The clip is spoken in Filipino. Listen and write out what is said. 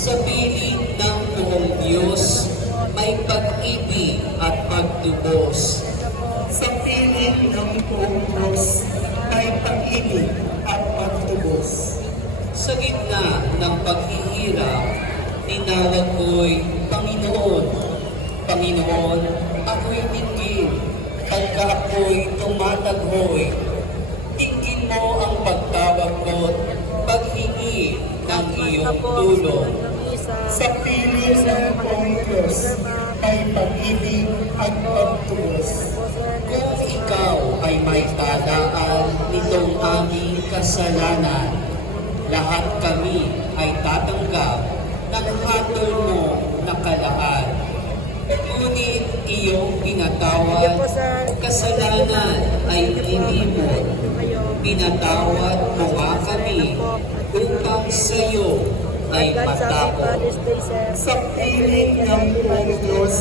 Sa piling ng buong Diyos, may pag-ibig at pagtubos. Sa piling ng buong Diyos, may pag-ibig at pagtubos. Sa gitna ng paghihirap, tinawag ko'y Panginoon. Panginoon, ako'y tingin, pagka ako'y tumataghoy. Tingin mo ang pagtawag ko't paghingi ng iyong tulong. Sa piling ng buong Diyos, may pag-ibig at pagtubos. Kung ikaw ay may talaan nitong aming kasalanan, lahat kami ay tatanggap ng hatol mo na kalaan. Ngunit iyong pinatawad, kasalanan ay linimot. Pinatawad mo nga kami upang sa iyo ay matakot. Sa piling ng buong Diyos,